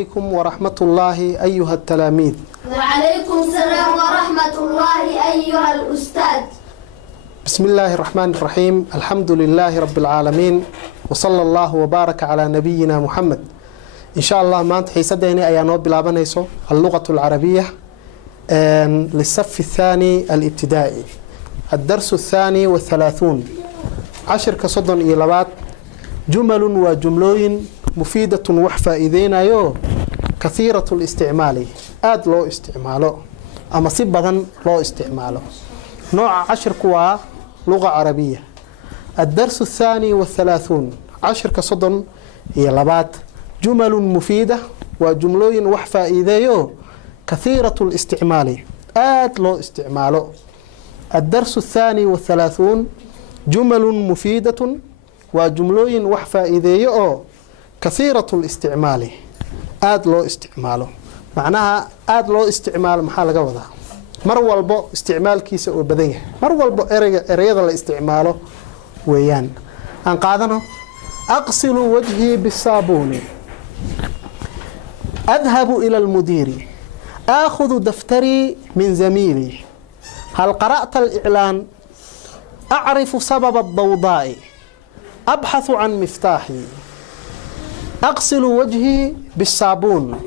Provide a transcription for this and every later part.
عليكم ورحمة الله أيها التلاميذ. وعليكم السلام ورحمة الله أيها الأستاذ. بسم الله الرحمن الرحيم. الحمد لله رب العالمين وصلى الله وبارك على نبينا محمد. إن شاء الله ما أنت حيصدقني أيانو بلابنيسو اللغة العربية للصف الثاني الابتدائي، الدرس الثاني والثلاثون، 10 كصدن إيلابات، جمل وجملوين مفيدة وحفائدين أيوه كثيرة الاستعمال، آد لو استعماله أما صبدا لو استعماله. نوع 10 كوا لغة عربية. الدرس الثاني والثلاثون، 10 كصدن إيلابات، جمل مفيدة وجملوين وحفائدين كثيرة الاستعمال، آد لو استعماله. الدرس الثاني والثلاثون، جمل مفيدة وجملوين وحفائدين كثيرة الاستعمال، آد لو استعماله. معناها آد لو استعمال محل جوده مر والبو استعمال كيس وبديه، مر والبو إريض الاستعماله ويان. أن قادنا أغسل وجهي بالصابون، أذهب إلى المدير، آخذ دفتري من زميلي، هل قرأت الإعلان؟ أعرف سبب الضوضاء، أبحث عن مفتاحي، أغسل وجهي بالصابون،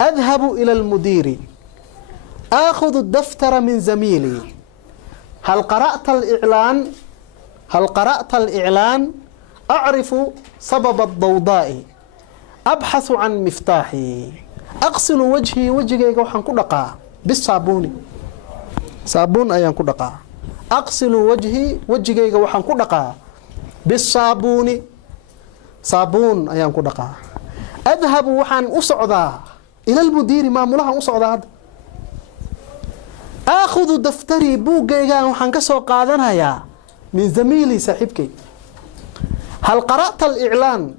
أذهب إلى المدير، آخذ الدفتر من زميلي، هل قرأت الإعلان؟ هل قرأت الإعلان؟ أعرف سبب الضوضاء، أبحث عن مفتاحي. أغسل وجهي، وجهي وحن كدقا بالصابون، صابون أيان كدقا. أغسل وجهي، وجهي وحن كدقا بالصابون، صابون أيان كدقا. أذهب وحن أصعدا إلى المدير، ما ملها أصعدا. آخذ دفتري بوغيغا وحن كسو قادنها يا من زميلي صاحبكي، هل قرأت الإعلان؟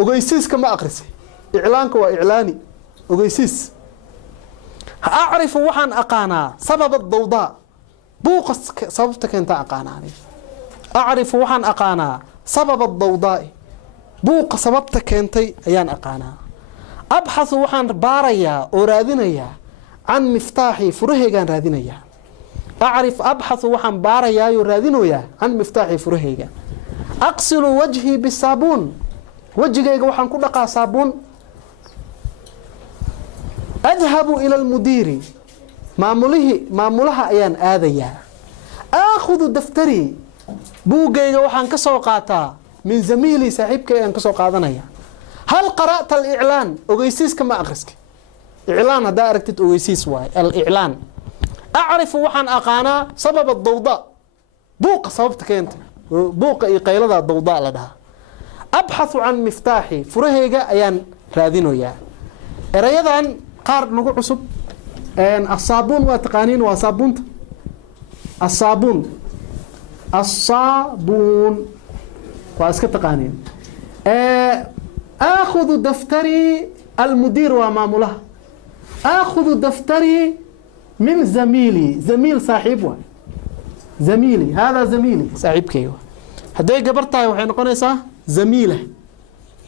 أغيسيس كما أقرسي، إعلانك وإعلاني أغيسيس. أعرف وحن أقانا سبب الضوضاء، بوق سببتك أنت أقانا. أعرف وحن أقانا سبب الضوضاء، بوق سببتك أنت أيان أقانا. أبحث وحن باريا أرادينيا عن مفتاحي، فرهيغان رادينيا. أعرف أبحث وحن باريا يرادينيا عن مفتاحي، فرهيغان. أغسل وجهي بالصابون، وجهي وحن كدقا صابون. أذهب إلى المدير، مامولها أيان آذيا. آخذ دفتري بوغيغا وحن كسو قاتا من زميلي صاحبك أيان كسو قادنيا. هل قرأت الإعلان؟ أغيسيس كما أغرسك، إعلان هذا أركتت أغيسيس واي الإعلان. أعرف وحن أقانا سبب الضوضاء، بوق سببتك أنت، بوق قيلة الضوضاء لدها. أبحث عن مفتاحي، فرهيغا أيان رادينو يا إريضا قار نقول عصب. الصابون وتقانين وصابون، الصابون الصابون واسك تقانين. آخذ دفتري، المدير ومامله، آخذ دفتري من زميلي، زميل صاحبه، زميلي هذا زميلي صاحبك ايوه. هدي قبرتها وحين نقوليسا زميله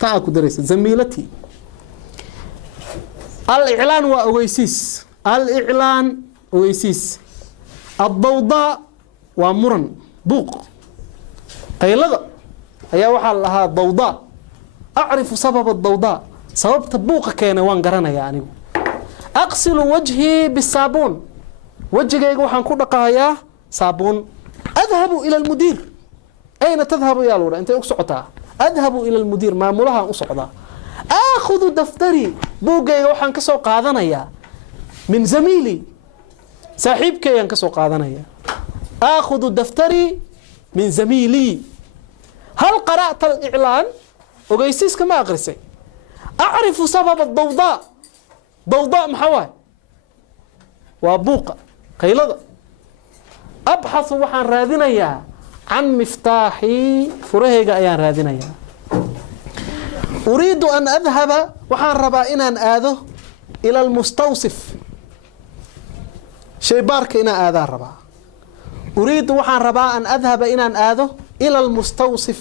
تاكو دريس زميلتي. الإعلان وأويسيس، الإعلان أويسيس. الضوضاء ومرن بوق قيلة هي وحال لها ضوضاء. أعرف سبب الضوضاء، سبب تبوق كان وان قرنا يعني. أغسل وجهي بالصابون، وجهي وحن كدقا يا صابون. أذهب إلى المدير، أين تذهب يا لورا؟ أنت أقصعتها. أذهب إلى المدير، ما ملها أقصعتها. آخذ دفتري بوغي وحن كسو قادنيا من زميلي صاحبك ين كسو قادنيا. آخذ دفتري من زميلي، هل قرأت الإعلان؟ وغيسيس كما أغرسي. أعرف سبب الضوضاء، ضوضاء محواي وبوق قيلة. أبحث وحن رادينيا عن مفتاحي، فرهيغا أيان رادينيا. أريد أن أذهب وحن ربا إن آذه إلى المستوصف، شيبارك إن آذا ربا. أريد وحن ربا أن أذهب إن آذه إلى المستوصف،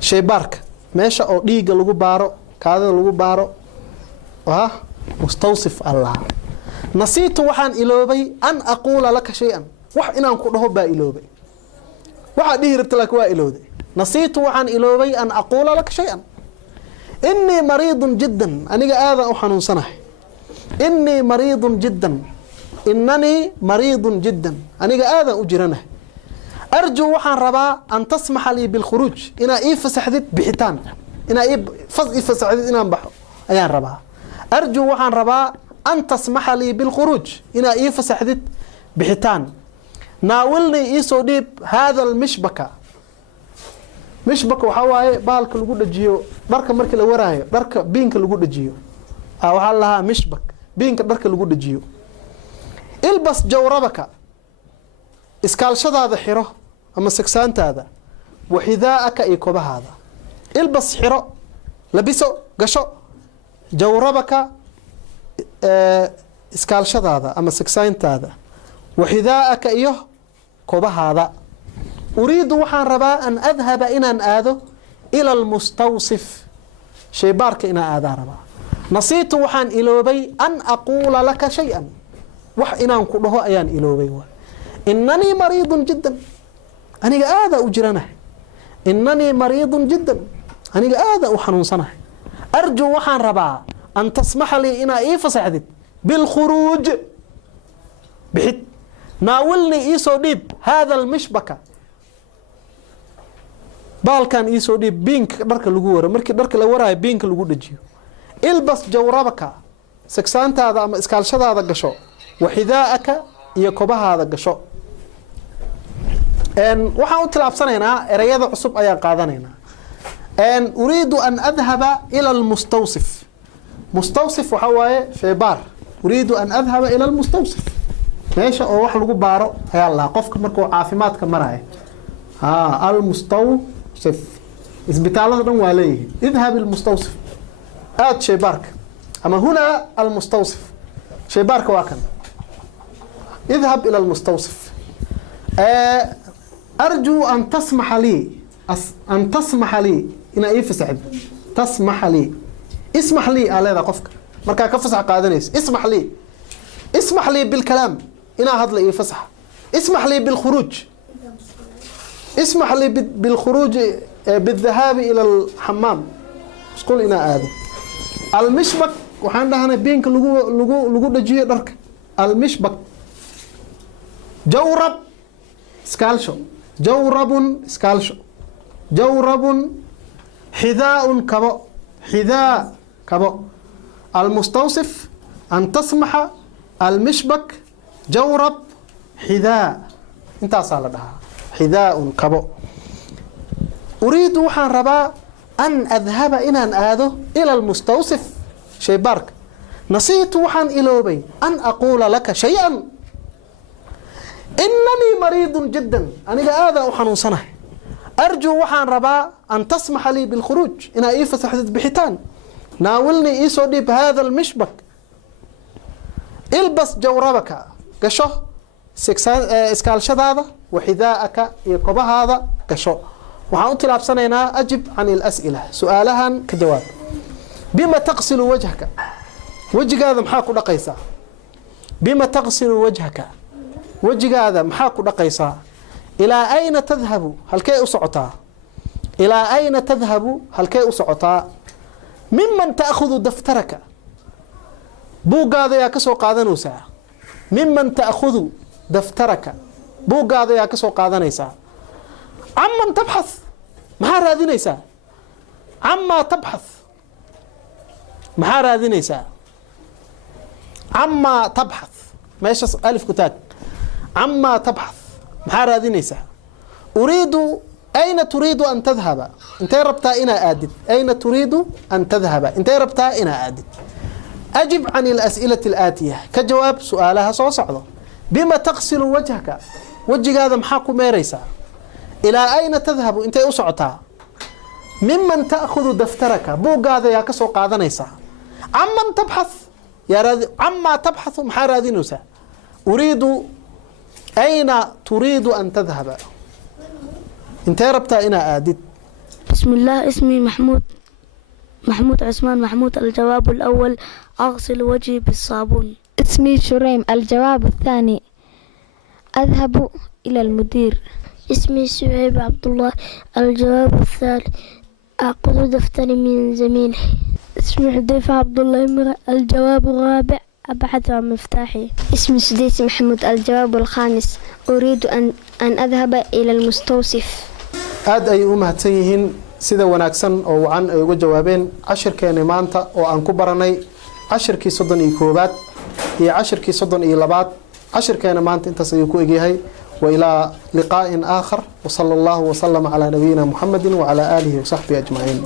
شيبارك meesha oo dhiigga lagu baaro kaadada lagu baaro waa mustawsif allah nasiitu waxaan iloobay an aquula laka shay-an wax inaan ku dhaho baa iloobay waxa dhihi rabta laakiin waa ilowday nasiitu waxaan iloobay an aquula laka shay-an innii mariidun jiddan aniga aadan u xanuunsanahay innii mariidun jiddan innanii mariidun jiddan aniga aadan u jiranahay arjuu waxaan rabaa an tasmaxa lii bilkhuruuj inaa ii fasaxdid bixitaan inaa ii fasaxdid inaan baxo ayaan rabaa arjuu waxaan rabaa an tasmaxa lii bilkhuruuj inaa ii fasaxdid bixitaan naawilnii iisoo dhiib haada almishbaka mishbaka waxaa waaye baalka lagu dhajiyo dharka markii la waraayo dharka biinka lagu dhajiyo waxaa lahaa mishbak biinka dharka lagu dhajiyo ilbas jawrabaka iskaalshadaada xiro ama sagsaantaada waxidaa'aka iyo kobahaada ilbas xiro labiso gasho jawrabaka iskaalshadaada ama sagsaantaada waxidaa'aka iyo kobahaada uriidu waxaan rabaa an adhaba inaan aado ila almustawsif shaybaarka inaan aadaan rabaa nasiitu waxaan iloobay an aquula laka shay-an wax inaan ku dhaho ayaan iloobay innanii mariidun jiddan aniga aadaa u jiranahay innanii mariidun jiddan aniga aadaa u xanuunsanahay arjuu waxaan rabaa an tasmaxa lii inaa ii fasaxdid bilkhuruuj bixid naawilnii iisoo dhiib haada almishbaka baalkan iisoo dhiib biinka dharka lagu waro markii dharka la waraayo biinka lagu dhajiyo ilbas jawrabaka sagsaantaada ama iskaalshadaada gasho waxidaa'aka iyo kobahaada gasho waxaan u tilaabsanaynaa ereyada cusub ayaan qaadanaynaa uriidu an adhaba ila almustawsif mustawsif waxaa waaye shaybaar uriidu an adhaba ila almustawsif meesha oo wax lagu baaro ayaa lahaa qofka markuu caafimaadka maraayo almustawsif isbitaalada dhan waa leeyihiin idhab ilmustawsif aad shaybaarka ama hunaa almustawsif shaybaarka waa kan idhab ila almustawsif arjuu an tasmaxa lii inaa ii fasaxid tasmaxa lii ismax lii aa leedaa qofka markaa ka fasax qaadanaysa ismax lii bilkalaam inaa hadla ii fasaxa ismax lii bilkhuruuj ismax lii bilkhuruuji bildahaabi ila alxamaam isqul inaa aado almishbak waxaan dhahnay biinka lagu dhajiyo dharka almishbak jawrab iskaalsho jawrabun iskaalsho jawrabun xidaaun kabo xidaa kabo almustawsif an tasmaxa almishbak jawrab xidaa intaasaa la dhahaa xidaaun kabo uriidu waxaan rabaa an adhaba inaan aado ila almustawsif shaybaarka nasiitu waxaan iloobay an aquula laka shay-an innanii mariidun jiddan aniga aadaa u xanuunsanahay arjuu waxaan rabaa an tasmaxa lii bilkhuruuj inaa ii fasaxdid bixitaan naawilnii iisoo dhiib haada almishbak ilbas jawrabaka gasho iskaalshadaada waxidaa'aka iyo kobahaada gasho waxaan u tilaabsanaynaa ajib can ilas'ila su-aalahan ka jawaab bima taqsilu wajhaka wejigaada maxaa ku dhaqaysaa bima taqsilu wajhaka wejigaada maxaa ku dhaqaysaa ilaa ayna tadhabu halkee u socotaa ilaa ayna tadhabu halkee u socotaa miman ta'khudu daftaraka buuggaada yaa ka soo qaadanaysaa miman ta'khudu daftaraka buuggaada yaa ka soo qaadanaysaa caman tabxath maxaa raadinaysaa camaa tabxath maxaa raadinaysaa camaa tabxath meeshaas alif ku taag camaa tabxath maxaa raadinaysaa uriidu ayna turiidu an tadhaba intee rabtaa inaa aadid ayna turiidu an tadhaba intee rabtaa inaa aadid ajib can ilas'ilati alaatiya ka jawaab su-aalaha soo socdo bima taqsilu wajhaka wejigaada maxaa ku meeraysaa ilaa ayna tadhabu intay u socotaa miman ta'khudu daftaraka buuggaada yaa ka soo qaadanaysaa caman tabxath camaa tabxathu maxaa raadinaysaa uriidu ayna turiidu an tadhaba intee rabtaa inaa aadid بسم الله اسمي محمود محمود عثمان محمود. الجواب الأول أغسل وجهي بالصابون. اسمي شريم. الجواب الثاني أذهب إلى المدير. اسمي سعيب عبد الله. الجواب الثالث أخذ دفتري من زميلي. اسمي حذيفة عبد الله. الجواب الرابع أبحث عن مفتاحي. اسمي سديس محمود. الجواب الخامس أريد أن أذهب إلى المستوصف. aad ay u mahadsan yihiin sida wanaagsan oo wacan ay uga jawaabeen cashirkeena maanta oo aan ku baranay cashirkii 31aad iyo cashirkii 32aad cashirkeena maanta intaas ayuu ku egyahay wa ilaa liqaa'in aakhar wa sallallahu wa sallama ala nabiyyina Muhammadin wa ala alihi wa sahbihi ajma'in.